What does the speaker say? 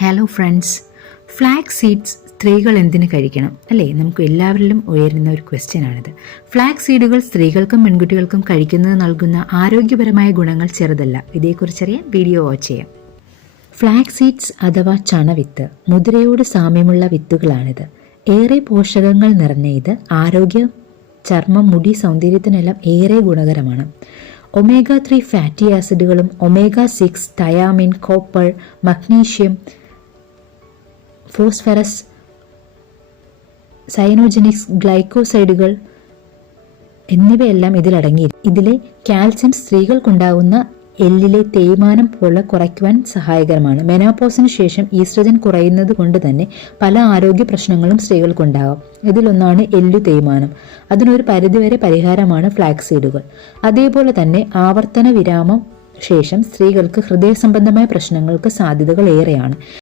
Hello friends, flax seeds സ്ത്രീകൾ എന്തിനു കഴിക്കണം അല്ലേ? നമുക്ക് എല്ലാവരിലും ഉയരുന്ന ഒരു ക്വസ്റ്റ്യൻ ആണിത്. ഫ്ലാക്സ് സീഡുകൾ സ്ത്രീകൾക്കും പെൺകുട്ടികൾക്കും കഴിക്കുന്നത് നൽകുന്ന ആരോഗ്യപരമായ ഗുണങ്ങൾ ചെറുതല്ല. ഇതേക്കുറിച്ചറിയാൻ വീഡിയോ വാച്ച് ചെയ്യാം. ഫ്ലാക്സ് സീഡ്സ് അഥവാ ചണവിത്ത് മുതിരയോട് സാമ്യമുള്ള വിത്തുകളാണിത്. ഏറെ പോഷകങ്ങൾ നിറഞ്ഞ ഇത് ആരോഗ്യം, ചർമ്മം, മുടി, സൗന്ദര്യത്തിനെല്ലാം ഏറെ ഗുണകരമാണ്. ഒമേഗ 3 ഫാറ്റി ആസിഡുകളും omega 6 thiamine, copper, magnesium, phosphorus, cyanogenics, ഗ്ലൈക്കോസൈഡുകൾ എന്നിവയെല്ലാം ഇതിലടങ്ങിയിരിക്കും. ഇതിലെ കാൽസ്യം സ്ത്രീകൾക്കുണ്ടാകുന്ന എല്ലിലെ തേയ്മാനം പോലെ കുറയ്ക്കുവാൻ സഹായകരമാണ്. മെനോപോസിന് ശേഷം ഈസ്ട്രജൻ കുറയുന്നത് കൊണ്ട് തന്നെ പല ആരോഗ്യ പ്രശ്നങ്ങളും സ്ത്രീകൾക്കുണ്ടാകാം. ഇതിലൊന്നാണ് എല്ലു തേയ്മാനം. അതിനൊരു പരിധിവരെ പരിഹാരമാണ് ഫ്ലാക്സ് സീഡുകൾ. അതേപോലെ തന്നെ ആവർത്തന വിരാമം ശേഷം സ്ത്രീകൾക്ക് ഹൃദയ സംബന്ധമായ പ്രശ്നങ്ങൾക്ക് സാധ്യതകൾ ഏറെയാണ്.